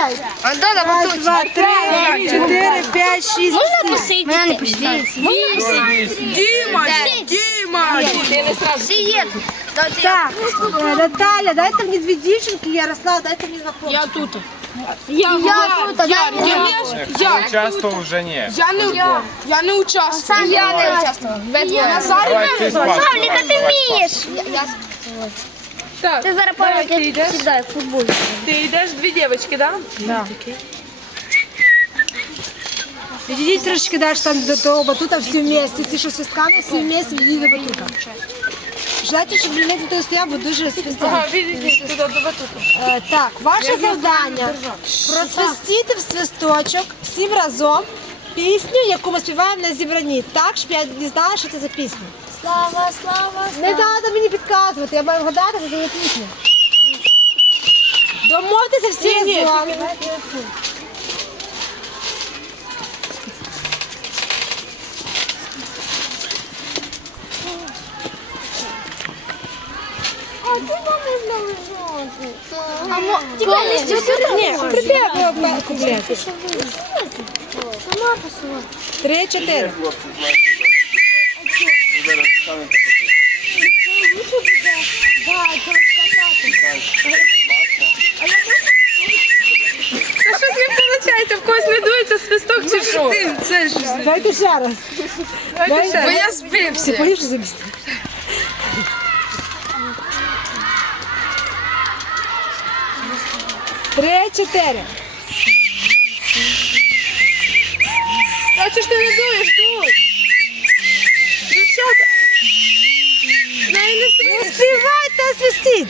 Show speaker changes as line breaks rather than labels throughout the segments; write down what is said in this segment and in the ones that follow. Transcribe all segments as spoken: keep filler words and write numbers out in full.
п'ять.
Антона,
Раз, два, три, чотири, п'ять, шість,
Можна
сім.
посидіти?
Діма, Діма.
Сієт.
Так, е, Наталя, дайте мені дві дівчинки, Ярослав, дайте мені на хлопця.
Я тут.
Я тут, а дай мені.
Я.
Участвовал уже не.
Я не, я не участвую.
Я не участвував.
Давай ты спрашивай.
Павліка, ти вмієш.
Так,
Ти зараз
давай, ти
Павлік
йдеш?
сідай в футбол.
Ти йдеш дві дівчатки, так?
Да. Відійдіть трошечки далі там до того батута всі вместе. Ці, що свистками, всі вместе відійдіть до батута. Желайте, щоб не тут стояв, бо дуже свистить.
Ага, відійдіть туди до батуту.
Е, так, ваше завдання просвистіти в свисточок всім разом пісню, яку ми співаємо на зібранні. Так, щоб я не знала, що це за пісня.
Слава, слава,
Не треба мені підказувати, я маю вгадати, що це за пісня. Домовтеся всі
Ні, ні,
разом.
А мо... Повністю все там?
Ні, припевно куплети.
Сама посила.
Три, чотири.
Та щось не виходить, в когось не дується свисток чи що? Це ж.
Дайте ще раз.
Давайте ще.
Бо
я
Ти
збився.
поївши замісти. Три, чотири.
А чи ж ти не дуєш? Дуй. Дівчата. Най не
Не співайте, а свистіть.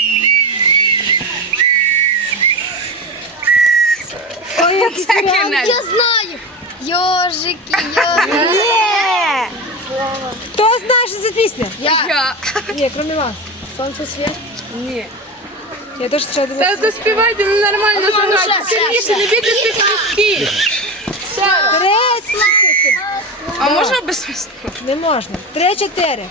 Це кінець.
Я знаю. Йожики, йожики.
Є! Хто знає, що це пісня?
Я.
Ні, крім вас. Сонце світ?
Ні.
Я теж ще
Та
дивлюся.
заспівайте, ну нормально
ще,
заграйте.
ще,
Сильніше,
ще.
не бійте з тих свистків.
Три,
А можна без свистку?
не можна. Три, чотири.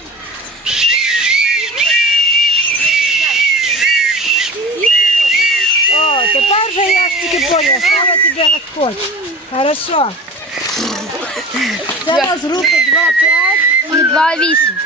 О, тепер вже я ж тільки поняла. Слава тебе, Господь. Хорошо. Це у нас група два п'ять.
І два вісім.